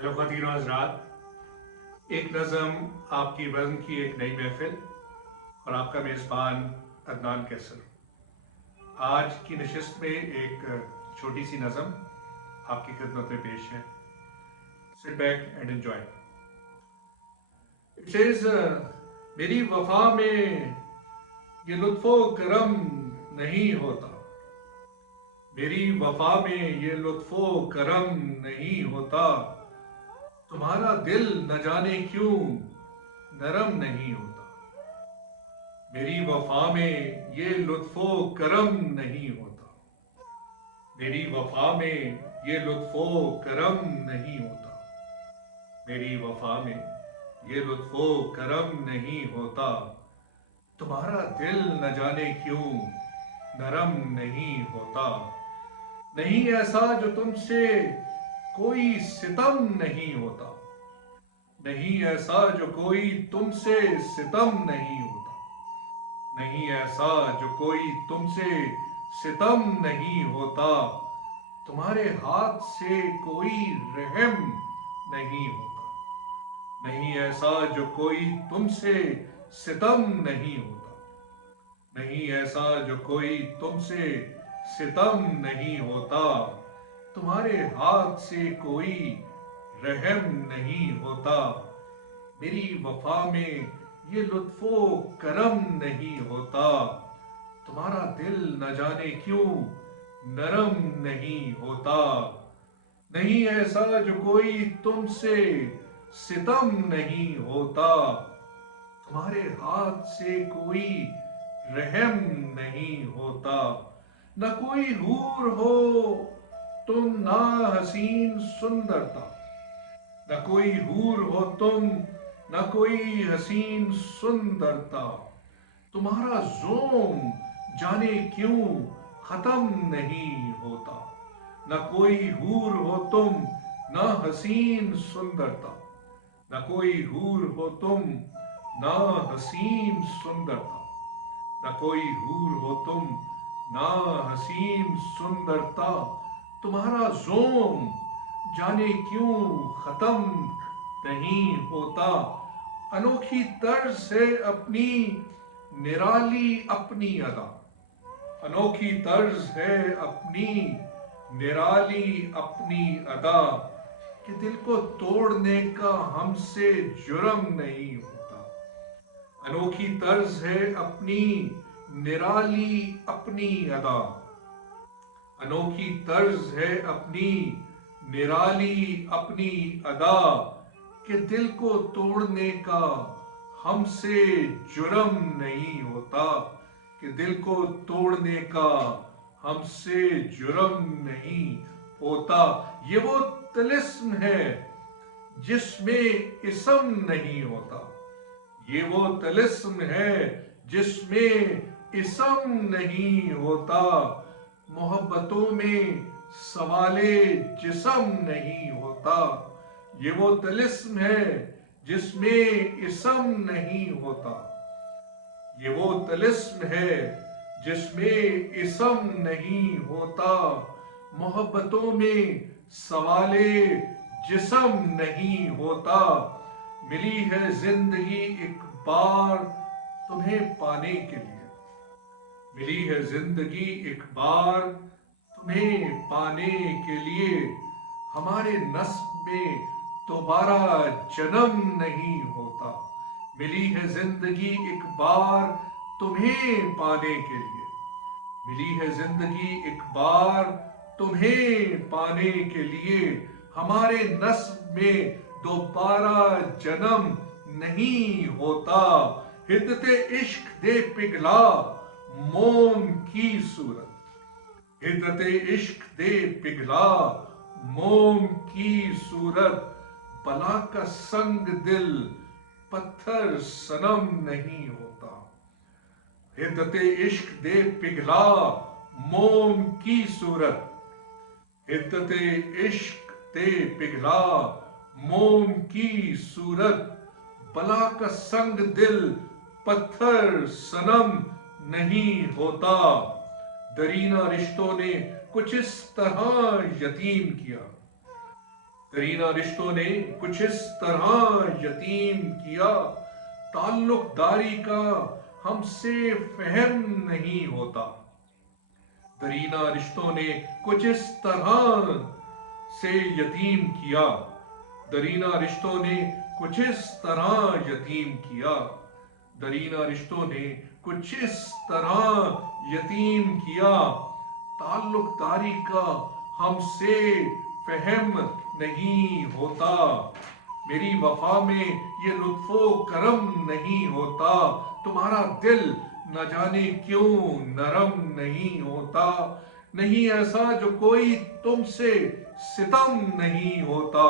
Hello ख़वातीन और हज़रात, एक नज़म आपकी वज़न की एक नई महफिल और आपका मेज़बान अदनान कैसर। आज की नशिस्त में एक छोटी सी नज़म आपकी खिदमत में पेश है। Sit back and enjoy. It says, मेरी वफा में ये लुत्फ़ो करम नहीं होता, मेरी वफा में ये लुत्फ़ो करम नहीं होता, तुम्हारा दिल न जाने क्यों नरम नहीं होता। मेरी वफा में ये लुत्फ़ो करम नहीं होता, मेरी वफा में ये लुत्फ़ो करम नहीं होता, मेरी वफा में ये लुत्फ़ो करम नहीं होता, तुम्हारा दिल न जाने क्यों नरम नहीं होता। नहीं ऐसा जो तुमसे कोई सितम नहीं होता, नहीं ऐसा जो कोई तुमसे सितम नहीं होता, नहीं ऐसा जो कोई तुमसे सितम नहीं होता, तुम्हारे हाथ से कोई रहम नहीं होता। नहीं ऐसा जो कोई तुमसे सितम नहीं होता, नहीं ऐसा जो कोई तुमसे सितम नहीं होता, तुम्हारे हाथ से कोई रहम नहीं होता। मेरी वफा में ये लुत्फ़ो करम नहीं होता, तुम्हारा दिल न जाने क्यों नरम नहीं होता। नहीं ऐसा जो कोई तुमसे सितम नहीं होता, तुम्हारे हाथ से कोई रहम नहीं होता। न कोई हूर हो तुम ना हसीन सुंदरता, न कोई हूर हो तुम न कोई हसीन सुंदरता, तुम्हारा जोम जाने क्यों खत्म नहीं होता। न कोई हूर हो तुम न हसीन सुंदरता, न कोई हूर हो तुम न हसीन सुंदरता, न कोई हूर हो तुम न हसीन सुंदरता, तुम्हारा जोम जाने क्यों खत्म नहीं होता। अनोखी तर्ज से अपनी निराली अपनी अदा, अनोखी तर्ज है अपनी निराली अपनी अदा, कि दिल को तोड़ने का हमसे जुर्म नहीं होता। अनोखी तर्ज है अपनी निराली अपनी अदा, अनोखी तर्ज है अपनी निराली अपनी अदा, कि दिल को तोड़ने का हमसे जुर्म नहीं होता, कि दिल को तोड़ने का हमसे जुर्म नहीं होता। ये वो तिलिस्म है जिसमें इसम नहीं होता, ये वो तिलिस्म है जिसमें इसम नहीं होता। मोहब्बतों में सवाले जिस्म नहीं होता, ये वो तिलिस्म है जिसमें इसम नहीं होता, ये वो तिलिस्म है जिसमें इसम नहीं होता। मोहब्बतों में सवाले जिस्म नहीं होता। मिली है जिंदगी एक बार तुम्हें पाने के लिए, मिली है जिंदगी एक बार तुम्हें पाने के लिए, हमारे नस्ब में दोबारा जन्म नहीं होता। मिली है जिंदगी एक बार तुम्हें पाने के लिए, मिली है जिंदगी एक बार तुम्हें पाने के लिए, हमारे नस्ब में दोबारा जन्म नहीं होता। हिद्दते इश्क दे पिघला मोम की सूरत, हिद्दते इश्क दे पिघला मोम की सूरत, बला का संग दिल पत्थर सनम नहीं होता। हिद्दते इश्क दे पिघला मोम की सूरत, हिद्दते इश्क दे पिघला मोम की सूरत, बला का संग दिल पत्थर सनम नहीं होता। दरीना रिश्तों ने कुछ इस तरह यतीम किया, दरीना रिश्तों ने कुछ इस तरह यतीम किया, ताल्लुक दारी का हमसे फहम नहीं होता। दरीना रिश्तों ने कुछ इस तरह से यतीम किया, दरीना रिश्तों ने कुछ इस तरह यतीम किया, दरीना रिश्तों ने कुछ इस तरह यतीम किया, ताल्लुकदारी का हमसे फहम नहीं होता। मेरी वफा में ये लुत्फो करम नहीं होता, तुम्हारा दिल न जाने क्यों नरम नहीं होता। नहीं ऐसा जो कोई तुमसे सितम नहीं होता,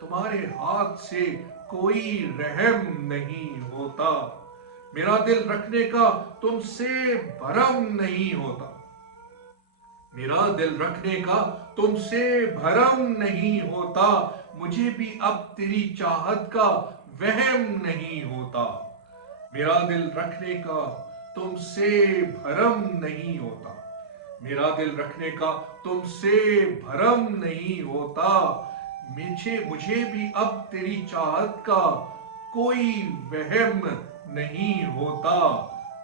तुम्हारे हाथ से कोई रहम नहीं होता। मेरा दिल रखने का तुमसे भरम नहीं होता, मेरा दिल रखने का तुमसे भरम नहीं होता। मुझे भी अब तेरी चाहत का वहम नहीं होता। मेरा दिल रखने का तुमसे भरम नहीं होता, मेरा दिल रखने का तुमसे भरम नहीं होता। मुझे भी अब तेरी चाहत का कोई वहम नहीं होता।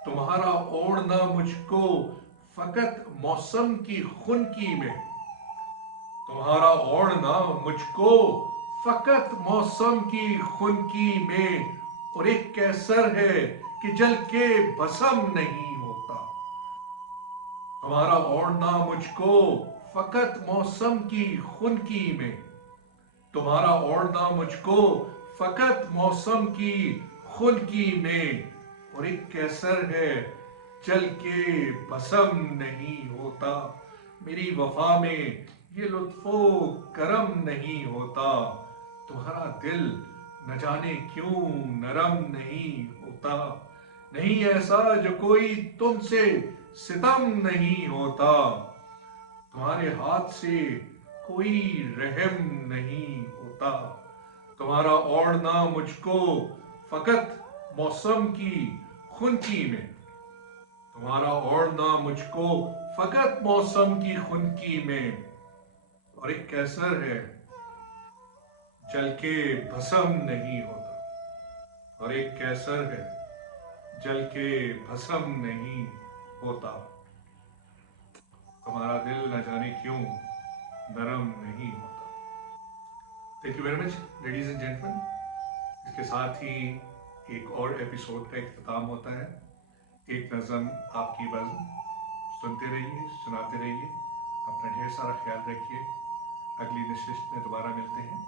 तुम्हारा ओढ़ना मुझको फकत मौसम की खुनकी में, तुम्हारा ओढ़ना मुझको फकत मौसम की खुनकी में, और एक कैसर है कि जल के भस्म नहीं होता। तुम्हारा ओढ़ना मुझको फकत मौसम की खुनकी में, तुम्हारा ओढ़ना मुझको फकत मौसम की खुनकी में, और एक कैसर है चल के भस्म नहीं होता। मेरी वफा में ये लुत्फो करम नहीं होता, तुम्हारा दिल न जाने क्यों नरम नहीं होता। नहीं ऐसा जो कोई तुमसे सितम नहीं होता, तुम्हारे हाथ से कोई रहम नहीं होता। तुम्हारा ओढ़ना मुझको फकत मौसम की खुनकी में, तुम्हारा ओढ़ना मुझको फकत मौसम की खुनकी में, और एक कैसर है जल के भस्म नहीं होता, और एक कैसर है जल के भस्म नहीं होता। तुम्हारा दिल न जाने क्यों नरम नहीं होता। Thank you very much ladies and gentleman. इसके साथ ही एक और एपिसोड का इख्तिताम होता है। एक नज़म आपकी बज़्म, सुनते रहिए, सुनाते रहिए, अपना ढेर सारा ख्याल रखिए। अगली नशिस्त में दोबारा मिलते हैं।